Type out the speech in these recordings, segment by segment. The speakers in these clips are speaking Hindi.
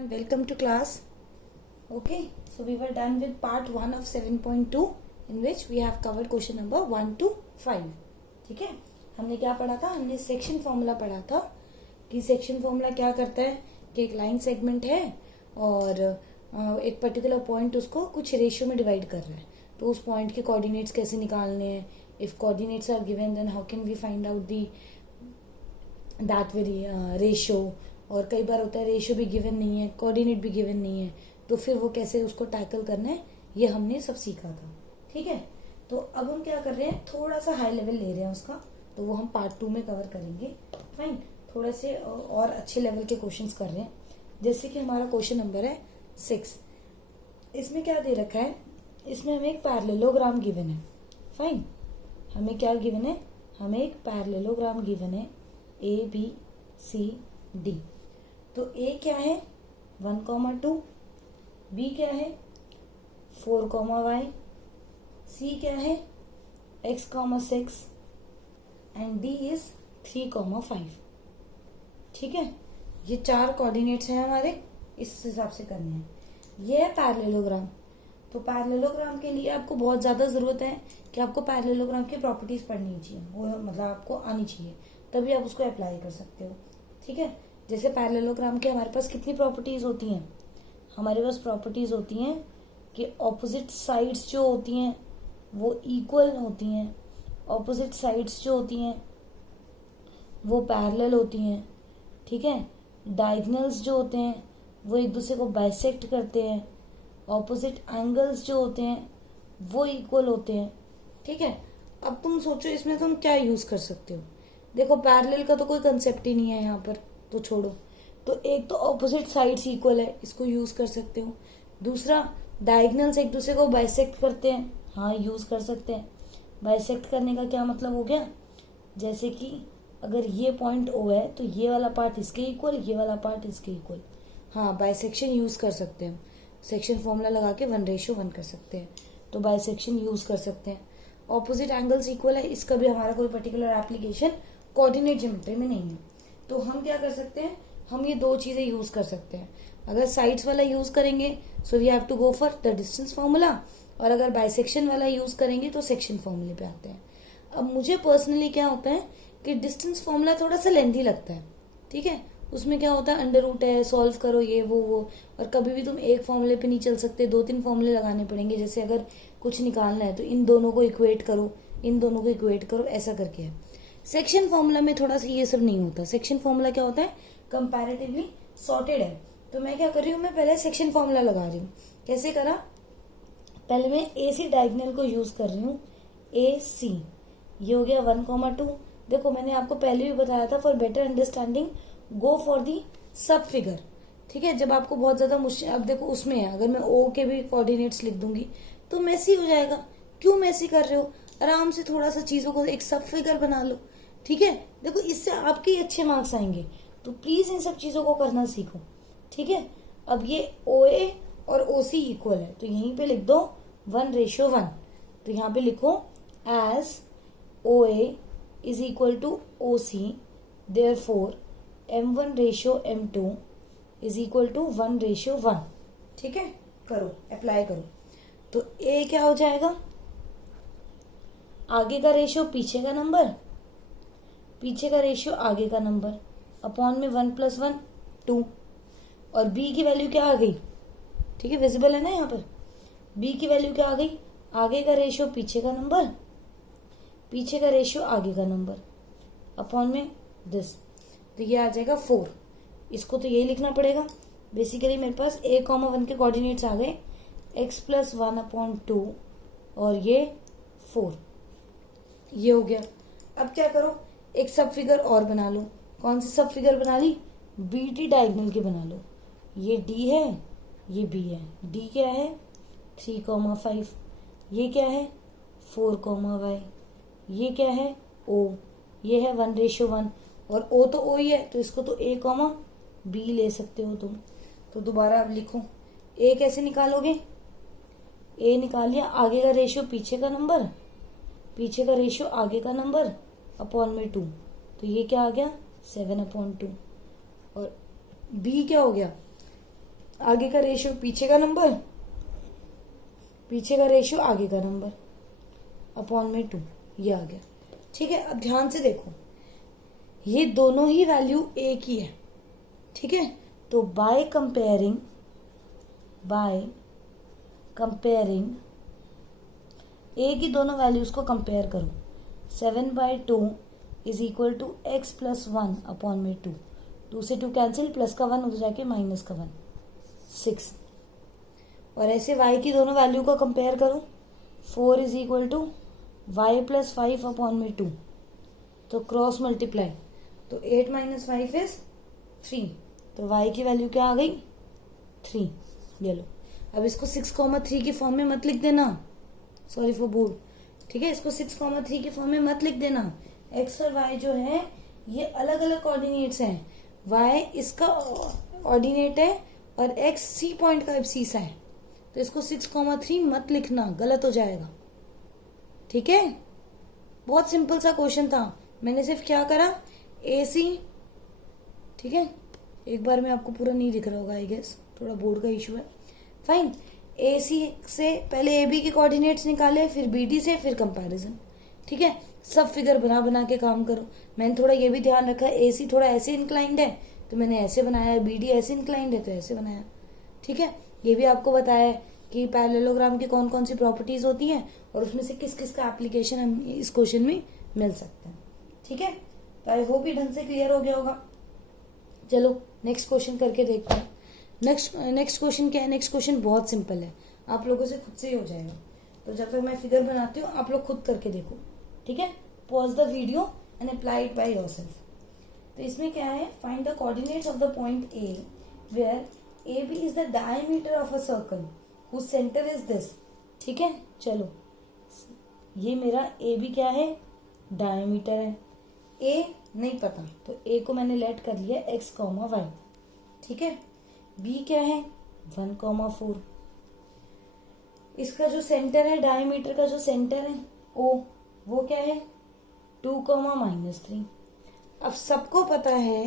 Welcome to class. Okay, so we were done with part 1 of 7.2 in which we have covered question number 1 to 5. ठीक है, हमने क्या पढ़ा था? हमने सेक्शन फॉर्मूला पढ़ा था कि सेक्शन फॉर्मूला क्या करता है कि एक लाइन सेगमेंट है और एक पर्टिकुलर पॉइंट उसको कुछ रेशियो में डिवाइड कर रहा है, तो उस पॉइंट के कोऑर्डिनेट्स कैसे निकालने हैं. If coordinates are given then how can we find out the that very ratio. और कई बार होता है रेशियो भी गिवन नहीं है, कोऑर्डिनेट भी गिवन नहीं है, तो फिर वो कैसे उसको टैकल करना है ये हमने सब सीखा था. ठीक है, तो अब हम क्या कर रहे हैं, थोड़ा सा हाई लेवल ले रहे हैं उसका, तो वो हम पार्ट 2 में कवर करेंगे. फाइन, थोड़े से और अच्छे लेवल के क्वेश्चंस कर रहे हैं. जैसे कि हमारा क्वेश्चन नंबर है 6. इसमें क्या दे रखा है, इसमें हमें एक पैरेललोग्राम गिवन है. फाइन, हमें क्या गिवन है, हमें एक पैरेललोग्राम गिवन है ABCD. तो A क्या है 1,2, B क्या है 4,y, C क्या है x,6 एंड D इज 3,5. ठीक है, ये 4 कोऑर्डिनेट्स हैं हमारे, इस हिसाब से करने हैं. ये है पैरेललोग्राम. तो पैरेललोग्राम के लिए आपको बहुत ज्यादा जरूरत है कि आपको पैरेललोग्राम की प्रॉपर्टीज पढ़नी चाहिए, वो मतलब आपको आनी चाहिए, तभी आप उसको अप्लाई कर सकते हो. ठीक है, जैसे पैरेललोग्राम के हमारे पास कितनी प्रॉपर्टीज होती हैं, हमारे पास प्रॉपर्टीज होती हैं कि ऑपोजिट साइड्स जो होती हैं वो इक्वल होती हैं, ऑपोजिट साइड्स जो होती हैं वो पैरेलल होती हैं. ठीक है, डायगोनल्स जो होते हैं वो एक दूसरे को बाइसेक्ट करते हैं, ऑपोजिट एंगल्स जो होते हैं वो इक्वल होते हैं. ठीक है, अब तुम सोचो इसमें तुम क्या यूज कर सकते हो. देखो पैरेलल का तो कोई कंसेप्ट ही नहीं है यहाँ पर, तो छोड़ो. तो एक तो ऑपोजिट साइड्स इक्वल है, इसको यूज कर सकते हो. दूसरा, डायगोनल्स एक दूसरे को बाइसेक्ट करते हैं, हाँ यूज कर सकते हैं. बाइसेक्ट करने का क्या मतलब हो गया, जैसे कि अगर ये पॉइंट O है तो ये वाला पार्ट इसके इक्वल, ये वाला पार्ट इसके इक्वल, हाँ बाइसेक्शन यूज कर सकते हैं. सेक्शन फॉर्मूला लगा के 1:1 कर सकते हैं, तो बाइसेक्शन यूज कर सकते हैं. ऑपोजिट एंगल्स इक्वल है, इसका भी हमारा कोई पर्टिकुलर एप्लीकेशन कोऑर्डिनेट ज्योमेट्री में नहीं है. तो हम क्या कर सकते हैं, हम ये 2 चीजें यूज कर सकते हैं. अगर साइड्स वाला यूज करेंगे so we have to go for the distance formula, और अगर बाइसेक्शन वाला यूज करेंगे तो सेक्शन फॉर्मूले पे आते हैं. अब मुझे पर्सनली क्या होता है कि डिस्टेंस फॉर्मूला थोड़ा सा लेंथी लगता है. ठीक है, उसमें क्या होता है अंडर रूट है, सॉल्व करो ये वो, और कभी भी तुम एक फॉर्मूले पे नहीं चल सकते, 2-3 फॉर्मूले लगाने पड़ेंगे. जैसे अगर कुछ निकालना है तो इन दोनों को इक्वेट करो, इन दोनों को इक्वेट करो, ऐसा करके है. सेक्शन फॉर्मूला में थोड़ा सा ये सब नहीं होता. सेक्शन फॉर्मूला क्या होता है, कंपैरेटिवली सॉर्टेड है. तो मैं क्या कर रही हूँ, मैं पहले सेक्शन फॉर्मूला लगा रही हूँ. कैसे करा, पहले मैं AC डायगोनल को यूज कर रही हूँ. AC ये हो गया 1,2. देखो मैंने आपको पहले भी बताया था, for better understanding go for the सब फिगर. ठीक है, जब आपको बहुत ज्यादा मुश्किल, अब देखो उसमें है, अगर मैं O के भी कोऑर्डिनेट्स लिख दूंगी तो मैसी हो जाएगा. क्यों मैसी कर रहे हो, आराम से थोड़ा सा चीजों को एक सब फिगर बना लो. ठीक है, देखो इससे आपके अच्छे मार्क्स आएंगे, तो प्लीज इन सब चीजों को करना सीखो. ठीक है, अब ये OA और OC इक्वल है, तो यहीं पे लिख दो 1:1. तो यहाँ पे लिखो as OA is equal to OC, therefore M1:M2 is equal to 1:1. ठीक है, करो अप्लाई करो. तो A क्या हो जाएगा, आगे का रेशियो पीछे का नंबर, पीछे का रेशियो आगे का नंबर, अपॉन में 1 + 1 2. और B की वैल्यू क्या आ गई, ठीक है विजिबल है ना यहाँ पर, B की वैल्यू क्या आ गई, आगे का रेशियो पीछे का नंबर, पीछे का रेशियो आगे का नंबर, अपॉन में दिस. तो ये आ जाएगा 4. इसको तो यही लिखना पड़ेगा. बेसिकली मेरे पास A,1 के कोऑर्डिनेट्स आ गए, x + 1/2 और ये 4. ये हो गया. अब क्या करो, एक सब फिगर और बना लो. कौन सी सब फिगर बना ली, BD डायगोनल की बना लो. ये D है, ये B है. D क्या है 3,5, ये क्या है 4,y, ये क्या है O, ये है 1:1, और O तो O ही है, तो इसको तो A, B ले सकते हो तुम. तो दोबारा अब लिखो, A कैसे निकालोगे, A निकाल लिया, आगे का रेशियो पीछे का नंबर, पीछे का रेशियो आगे का नंबर, अपॉन में 2. तो ये क्या आ गया 7/2. और B क्या हो गया, आगे का रेशियो पीछे का नंबर, पीछे का रेशियो आगे का नंबर अपॉन में 2, ये आ गया। ठीक है, अब ध्यान से देखो, ये दोनों ही वैल्यू एक ही है। ठीक है, तो बाय कंपेयरिंग ए की दोनों वैल्यूज को कंपेयर करो। 7/2 is equal to X plus 1 upon में 2, 2 से 2 कैंसिल, प्लस का 1 उधर जाके माइनस का 1, 6। और ऐसे y की दोनों वैल्यू को कंपेयर करो। 4 is equal to Y plus 5 upon में 2, तो क्रॉस मल्टीप्लाई, तो 8 माइनस 5 इज 3, तो y की वैल्यू क्या आ गई 3। ले लो, अब इसको 6,3 की फॉर्म में मत लिख देना, सॉरी फॉर बोर्ड। ठीक है, इसको 6,3 की फॉर्म में मत लिख देना। x और y जो है ये अलग अलग कोऑर्डिनेट्स हैं। y इसका ऑर्डिनेट है और x सी पॉइंट का एब्सीसा है, तो इसको 6,3 मत लिखना, गलत हो जाएगा। ठीक है, बहुत सिंपल सा क्वेश्चन था, मैंने सिर्फ क्या करा, ए सी। ठीक है, एक बार में आपको पूरा नहीं दिख रहा होगा, आई गेस थोड़ा बोर्ड का इशू है। फाइन, ए सी से पहले ए बी के कोऑर्डिनेट्स निकाले, फिर बी डी से, फिर कंपैरिजन। ठीक है, सब फिगर बना बना के काम करो। मैंने थोड़ा ये भी ध्यान रखा, ए सी थोड़ा ऐसे इंक्लाइंड है तो मैंने ऐसे बनाया, बी डी ऐसे इंक्लाइंड है तो ऐसे बनाया। ठीक है, ये भी आपको बताया है कि पैरेललोग्राम की कौन कौन सी प्रॉपर्टीज होती हैं और उसमें से किस किस का एप्लीकेशन हम इस क्वेश्चन में मिल सकता है। ठीक है, तो आई होप ये ढंग से क्लियर हो गया होगा। चलो नेक्स्ट क्वेश्चन करके देखते हैं। नेक्स्ट क्वेश्चन क्या है? नेक्स्ट क्वेश्चन बहुत सिंपल है, आप लोगों से खुद से ही हो जाएगा। तो जब तक मैं फिगर बनाती हूँ आप लोग खुद करके देखो। ठीक है, pause the video and apply it by yourself. तो इसमें क्या है, find the coordinates of the point A where A B is the diameter of a circle whose centre is this. ठीक है, चलो ये मेरा ए बी क्या है, डायमीटर है। ए नहीं पता तो ए को मैंने लेट कर लिया एक्स कॉमा वाई। ठीक है, बी क्या है 1,4। इसका जो सेंटर है, डायमीटर का जो सेंटर है ओ, वो क्या है 2,-3। अब सबको पता है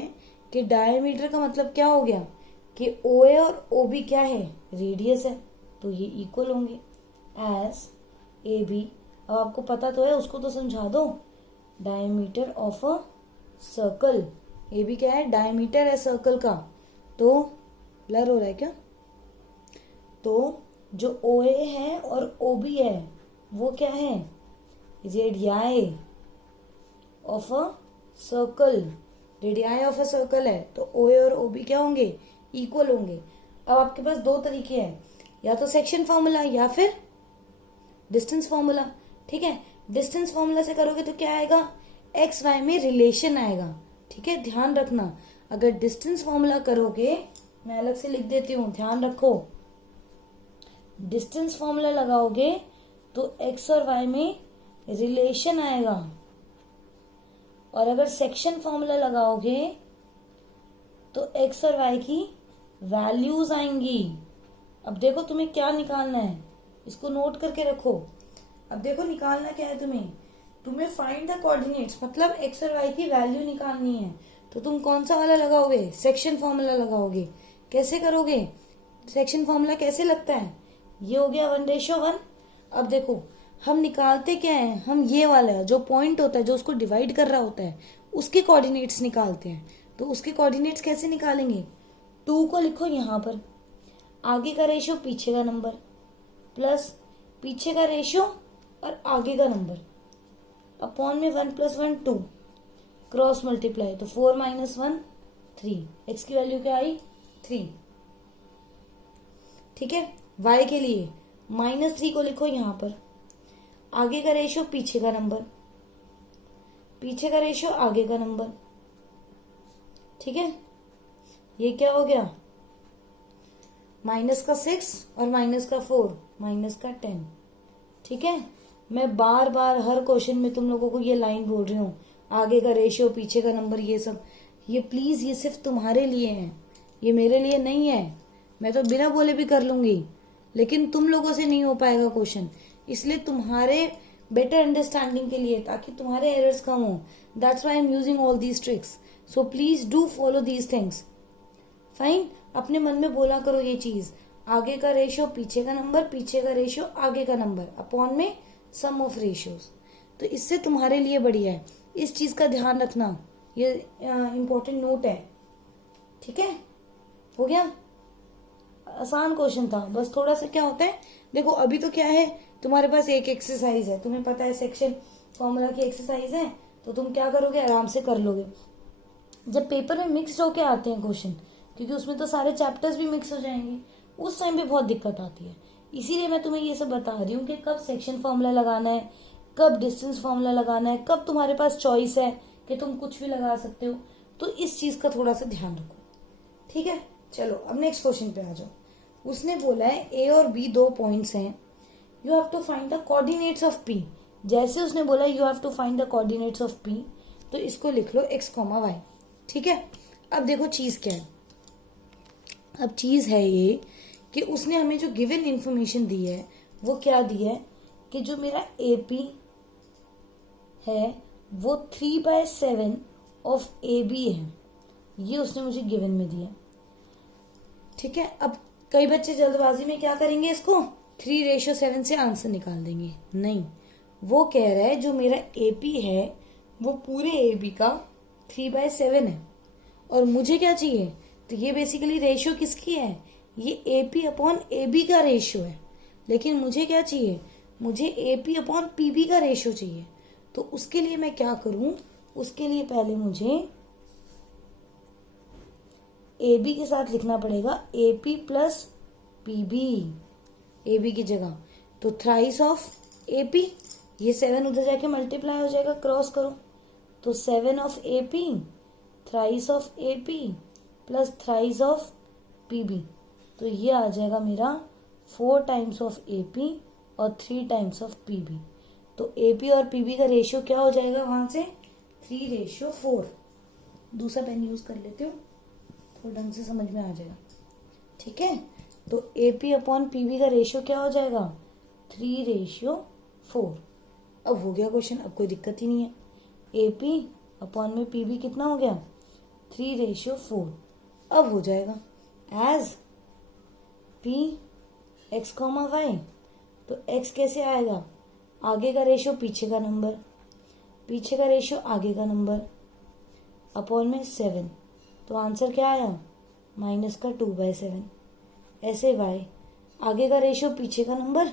कि डायमीटर का मतलब क्या हो गया कि ओ ए और ओ बी क्या है, रेडियस है, तो ये इक्वल होंगे एज ए बी। अब आपको पता तो है, उसको तो समझा दो। Diameter of a circle, A B क्या है, डायमीटर है सर्कल का, तो ब्लर हो रहा है क्या, तो जो ओ ए है और ओ बी है वो क्या है, radii of a circle. Radii of a circle है तो ओ ए और ओ बी क्या होंगे, इक्वल होंगे। अब आपके पास दो तरीके हैं, या तो सेक्शन फॉर्मूला या फिर डिस्टेंस फॉर्मूला। ठीक है, डिस्टेंस फॉर्मूला से करोगे तो क्या आएगा, एक्स वाई में रिलेशन आएगा। ठीक है, ध्यान रखना, अगर डिस्टेंस फॉर्मूला करोगे, मैं अलग से लिख देती हूं, ध्यान रखो, डिस्टेंस फॉर्मूला लगाओगे तो एक्स और वाई में रिलेशन आएगा, और अगर सेक्शन फॉर्मूला लगाओगे तो एक्स और वाई की वैल्यूज आएंगी। अब देखो तुम्हें क्या निकालना है, इसको नोट करके रखो। अब देखो निकालना क्या है तुम्हें फाइंड द कोऑर्डिनेट्स, मतलब एक्स और वाई की वैल्यू निकालनी है। तो तुम कौन सा वाला लगाओगे, सेक्शन फॉर्मूला लगाओगे। कैसे करोगे, सेक्शन फॉर्मूला कैसे लगता है, ये हो गया 1:1। अब देखो हम निकालते क्या है, हम ये वाला जो पॉइंट होता है जो उसको डिवाइड कर रहा होता है उसके कोऑर्डिनेट्स निकालते हैं। तो उसके कोऑर्डिनेट्स कैसे निकालेंगे, 2 को लिखो यहाँ पर, आगे का रेशियो पीछे का नंबर, प्लस पीछे का रेशियो और आगे का नंबर, अपॉन में 1 + 1 2, क्रॉस मल्टीप्लाई, तो 4 - 1 3, एक्स की वैल्यू क्या आई 3। ठीक है, y के लिए -3 को लिखो यहाँ पर, आगे का रेशियो पीछे का नंबर, पीछे का रेशियो आगे का नंबर। ठीक है, ये क्या हो गया, -6 और -4, -10। ठीक है, मैं बार बार हर क्वेश्चन में तुम लोगों को ये लाइन बोल रही हूँ, आगे का रेशियो पीछे का नंबर, ये सब, ये प्लीज ये सिर्फ तुम्हारे लिए है, ये मेरे लिए नहीं है। मैं तो बिना बोले भी कर लूंगी, लेकिन तुम लोगों से नहीं हो पाएगा क्वेश्चन, इसलिए तुम्हारे बेटर अंडरस्टैंडिंग के लिए, ताकि तुम्हारे एरर्स कम हो, that's why I am using all these tricks. So please do follow these things. Fine, अपने मन में बोला करो ये चीज, आगे का रेशियो पीछे का नंबर, पीछे का रेशियो आगे का नंबर, अपॉन में सम ऑफ रेशियोज। तो इससे तुम्हारे लिए बढ़िया है, इस चीज का ध्यान रखना, ये इंपॉर्टेंट नोट है। ठीक है, हो गया, आसान क्वेश्चन था, बस थोड़ा सा क्या होता है, देखो अभी तो क्या है, तुम्हारे पास एक एक्सरसाइज है, तुम्हें पता है सेक्शन फॉर्मूला की एक्सरसाइज है, तो तुम क्या करोगे, आराम से कर लोगे। जब पेपर में मिक्स होके आते हैं क्वेश्चन, क्योंकि उसमें तो सारे चैप्टर्स भी मिक्स हो जाएंगे, उस टाइम पे बहुत दिक्कत आती है। इसीलिए मैं तुम्हें ये सब बता रही हूँ कि कब सेक्शन फॉर्मूला लगाना है, कब डिस्टेंस फॉर्मूला लगाना है, कब तुम्हारे पास चॉइस है कि तुम कुछ भी लगा सकते हो। तो इस चीज का थोड़ा सा ध्यान रखो। ठीक है, चलो अब नेक्स्ट क्वेश्चन पे आ जाओ। उसने बोला है ए और बी दो पॉइंट्स हैं, you have to find the coordinates of P. जैसे उसने बोला you have to find the coordinates of P, तो इसको लिख लो एक्स कॉमा वाई। ठीक है, अब देखो चीज क्या है, अब चीज है ये कि उसने हमें जो गिवन इंफॉर्मेशन दी है वो क्या दी है कि जो मेरा एपी है वो 3/7 ऑफ ए बी है, ये उसने मुझे गिवन में दिया। ठीक है, अब कई बच्चे जल्दबाजी में क्या करेंगे, इसको 3:7 से आंसर निकाल देंगे। नहीं, वो कह रहा है जो मेरा एपी है वो पूरे ए बी का 3/7 है, और मुझे क्या चाहिए, तो ये बेसिकली रेशियो किसकी है, ये एपी अपॉन ए बी का रेशियो है, लेकिन मुझे क्या चाहिए, मुझे एपी अपॉन पीबी का रेशियो चाहिए। तो उसके लिए मैं क्या करूं, उसके लिए पहले मुझे ए बी के साथ लिखना पड़ेगा AP plus PB, A B की जगह, तो थ्राइस ऑफ एपी, ये 7 उधर जाके मल्टीप्लाई हो जाएगा, क्रॉस करो, तो 7 of AP, thrice of AP plus thrice of PB, तो ये आ जाएगा मेरा 4 टाइम्स ऑफ एपी और 3 टाइम्स ऑफ पीबी। तो एपी और पीबी का रेशियो क्या हो जाएगा वहां से, 3:4। दूसरा पेन यूज कर लेते हो तो ढंग से समझ में आ जाएगा। ठीक है, तो एपी अपॉन पीबी का रेशियो क्या हो जाएगा, 3:4। अब हो गया क्वेश्चन, अब कोई दिक्कत ही नहीं है। एपी अपॉन में पीबी कितना हो गया, 3:4। अब हो जाएगा as P X comma Y, तो एक्स कैसे आएगा, आगे का रेशियो पीछे का नंबर, पीछे का रेशियो आगे का नंबर, अपॉन में 7, तो आंसर क्या आया, माइनस का 2/7। ऐसे वाई, आगे का रेशियो पीछे का नंबर,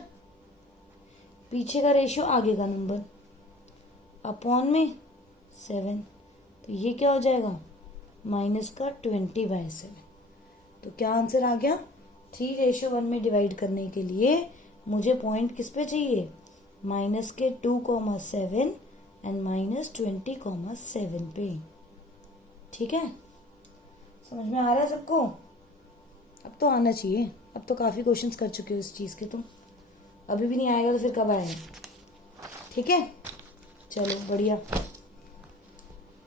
पीछे का रेशियो आगे का नंबर, अपॉन में 7, तो ये क्या हो जाएगा, माइनस का 20/7। तो क्या आंसर आ गया, 3:1 में डिवाइड करने के लिए मुझे पॉइंट किस पे चाहिए, माइनस के 2,7 एंड माइनस 20,7 पे। ठीक है, समझ में आ रहा है सबको, अब तो आना चाहिए, अब तो काफी क्वेश्चंस कर चुके हो इस चीज के तुम, अभी भी नहीं आएगा तो फिर कब आएगा। ठीक है, चलो बढ़िया,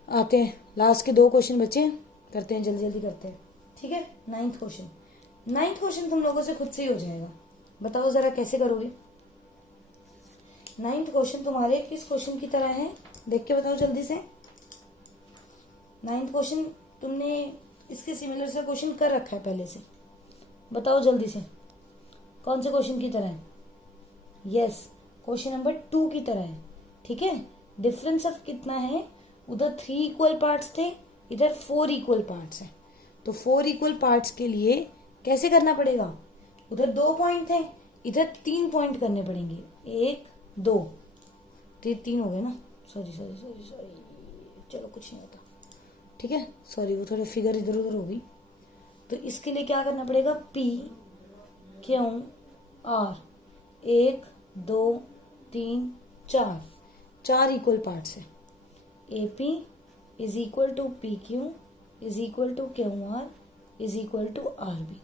आते हैं लास्ट के 2 क्वेश्चन बचे, करते हैं जल्दी जल्दी करते हैं। ठीक है, 9th क्वेश्चन, 9th क्वेश्चन तुम लोगों से खुद से ही हो जाएगा, बताओ जरा कैसे करोगे। 9th क्वेश्चन तुम्हारे किस क्वेश्चन की तरह है, देख के बताओ जल्दी से। 9th क्वेश्चन तुमने इसके सिमिलर से क्वेश्चन कर रखा है पहले से, बताओ जल्दी से कौन से क्वेश्चन की तरह है। यस, क्वेश्चन नंबर 2 की तरह है। ठीक है, डिफरेंस ऑफ कितना है, उधर 3 इक्वल पार्ट्स थे, इधर 4 इक्वल पार्ट्स हैं, तो 4 इक्वल पार्ट्स के लिए कैसे करना पड़ेगा, उधर 2 पॉइंट थे, इधर 3 पॉइंट करने पड़ेंगे, 1 2, तो ये 3 हो गए ना, सॉरी सॉरी सॉरी सॉरी, चलो कुछ नहीं होता। ठीक है, सॉरी वो थोड़े फिगर इधर उधर हो गई। तो इसके लिए क्या करना पड़ेगा, P Q R, 1 2 3 4, 4 equal parts है। A P is equal to P Q is equal to Q R is equal to R B.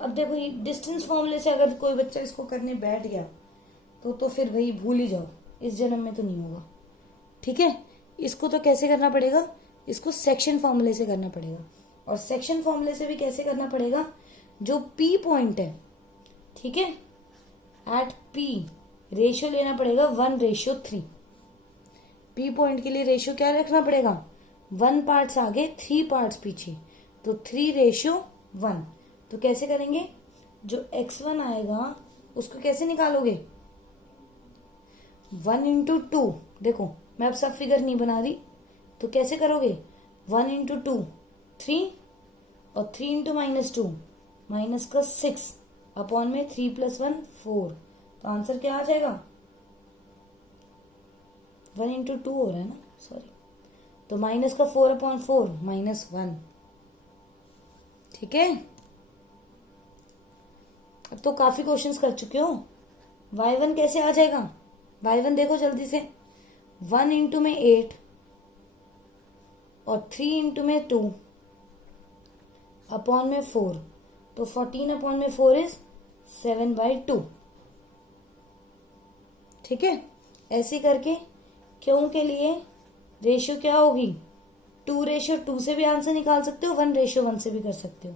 अब देखो ये डिस्टेंस फॉर्मूले से अगर कोई बच्चा इसको करने बैठ गया तो फिर भाई भूल ही जाओ, इस जन्म में तो नहीं होगा। ठीक है, इसको तो कैसे करना पड़ेगा, इसको सेक्शन फॉर्मूले से करना पड़ेगा, और सेक्शन फॉर्मूले से भी कैसे करना पड़ेगा, जो पी पॉइंट है, ठीक है, एट पी रेशियो लेना पड़ेगा 1:3। पी पॉइंट के लिए रेशियो क्या रखना पड़ेगा, 1 पार्ट्स आगे 3 पार्ट्स पीछे, तो 3:1 1। तो कैसे करेंगे, जो x1 आएगा उसको कैसे निकालोगे, 1 इंटू 2। देखो मैं अब सब फिगर नहीं बना रही, तो कैसे करोगे, 1 इंटू 2 3 और 3 इंटू -2 माइनस का 6 अपॉन में 3 + 1 4। तो आंसर क्या आ जाएगा, 1 इंटू 2 हो रहा है ना, सॉरी, तो माइनस का 4/4 -1। ठीक है, अब तो काफी क्वेश्चंस कर चुके हो। y1 कैसे आ जाएगा, y1 देखो जल्दी से, 1 इंटू में 8 और 3 इंटू में 2 अपॉन में 4। तो 14 अपॉन में 4 इज 7/2। ठीक है, ऐसे करके क्यों के लिए रेशियो क्या होगी, 2:2 से भी आंसर निकाल सकते हो, 1:1 से भी कर सकते हो।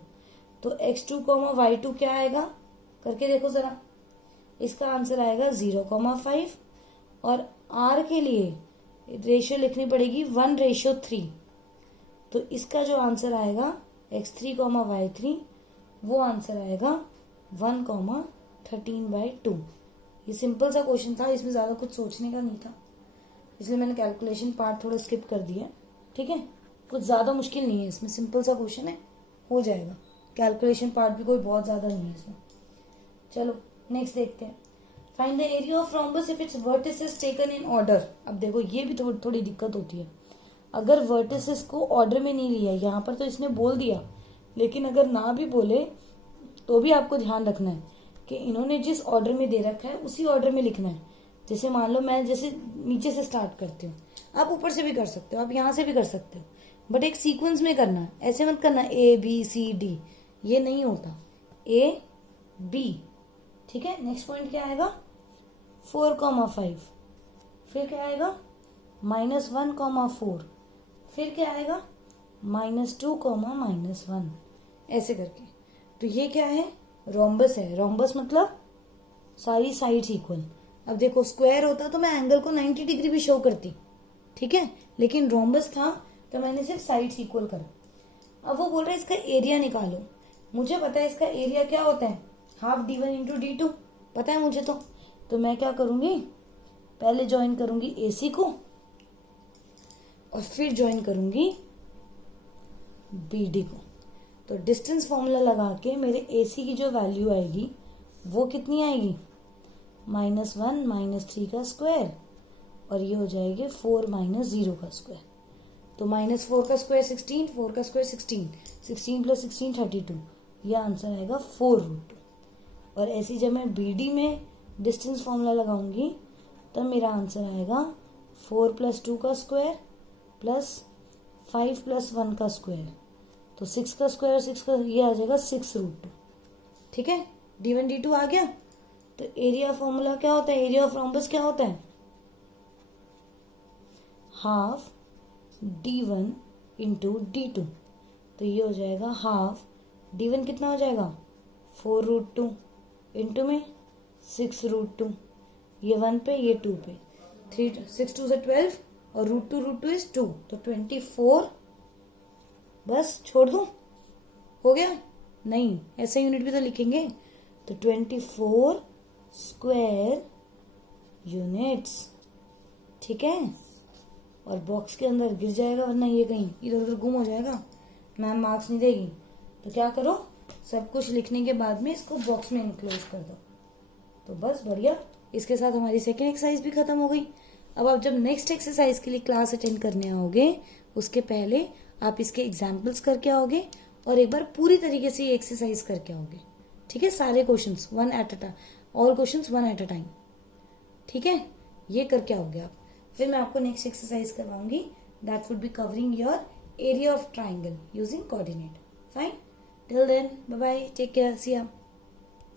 तो x2, y2 क्या आएगा, करके देखो जरा, इसका आंसर आएगा 0,5 और r के लिए रेशियो लिखनी पड़ेगी 1:3। तो इसका जो आंसर आएगा x3, y3 वो आंसर आएगा 1,13/2। ये सिंपल सा क्वेश्चन था, इसमें ज्यादा कुछ सोचने का नहीं था, इसलिए मैंने कैलकुलेशन पार्ट थोड़ा स्किप कर दिया। ठीक है, कुछ ज्यादा मुश्किल नहीं है इसमें, सिंपल सा क्वेश्चन है, हो जाएगा। कैलकुलेशन पार्ट भी कोई बहुत ज्यादा नहीं है इसमें। चलो नेक्स्ट देखते हैं, find the area of rhombus if it's vertices taken in order. अब देखो ये भी थोड़ी दिक्कत होती है, अगर वर्टिसेस को ऑर्डर में नहीं लिया, यहाँ पर तो इसने बोल दिया, लेकिन अगर ना भी बोले तो भी आपको ध्यान रखना है कि इन्होंने जिस ऑर्डर में दे रखा है उसी ऑर्डर में लिखना है। जैसे मान लो मैं जैसे नीचे से स्टार्ट करती हूँ, आप ऊपर से भी कर सकते हो, आप यहाँ से भी कर सकते हो, बट एक सीक्वेंस में करना है, ऐसे मत करना ABCD, ये नहीं होता, AB। ठीक है, नेक्स्ट पॉइंट क्या आएगा, 4,5, फिर क्या आएगा -1,4, फिर क्या आएगा -2, -1, ऐसे करके। तो ये क्या है, रोम्बस है। रोम्बस मतलब सारी साइड्स इक्वल। अब देखो स्क्वायर होता तो मैं एंगल को 90 डिग्री भी शो करती, ठीक है, लेकिन रोम्बस था तो मैंने सिर्फ साइड्स इक्वल करा। अब वो बोल रहा है इसका एरिया निकालो, मुझे पता है इसका एरिया क्या होता है, हाफ d1 इंटू d2, पता है मुझे। तो मैं क्या करूंगी, पहले ज्वाइन करूंगी AC को और फिर ज्वाइन करूंगी BD को। तो डिस्टेंस फॉर्मूला लगा के मेरे AC की जो वैल्यू आएगी वो कितनी आएगी, -1 -3 का स्क्वायर, और ये हो जाएगी 4 - 0 का स्क्वायर। तो -4 का स्क्वायर 16, 4 का स्क्वायर 16, 16 + 16 32, ये आंसर आएगा 4√2। और ऐसी जब मैं BD में डिस्टेंस फॉर्मूला लगाऊंगी तब मेरा आंसर आएगा 4 + 2 का स्क्वायर प्लस 5 + 1 का स्क्वायर। तो 6 का स्क्वायर 6 का, ये आ जाएगा 6√2। ठीक है, d1 d2 आ गया। तो एरिया फॉर्मूला क्या होता है, एरिया ऑफ रोम्बस क्या होता है, हाफ d1 इंटू d2। तो ये हो जाएगा हाफ d1 कितना हो जाएगा 4√2 इंटू में 6√2, ये 1 पे ये 2 पे, 6 2 से 12 और √2 इज 2, तो 24। बस छोड़ दूं, हो गया, नहीं ऐसा यूनिट भी तो लिखेंगे। तो 24 स्क्वायर यूनिट्स। ठीक है, और बॉक्स के अंदर गिर जाएगा, वरना ये कहीं इधर उधर गुम हो जाएगा, मैम मार्क्स नहीं देगी। तो क्या करो, सब कुछ लिखने के बाद में इसको बॉक्स में इनक्लोज कर दो। तो बस बढ़िया, इसके साथ हमारी सेकेंड एक्सरसाइज भी खत्म हो गई। अब आप जब नेक्स्ट एक्सरसाइज के लिए क्लास अटेंड करने आओगे उसके पहले आप इसके एग्जाम्पल्स करके आओगे और एक बार पूरी तरीके से ये एक्सरसाइज करके आओगे। ठीक है, सारे questions 1 at a time, all questions 1 at a time. ठीक है, ये करके आओगे आप। फिर मैं आपको नेक्स्ट एक्सरसाइज करवाऊंगी, that would be covering your area of triangle using coordinate. Fine, till then bye bye, take care, see you.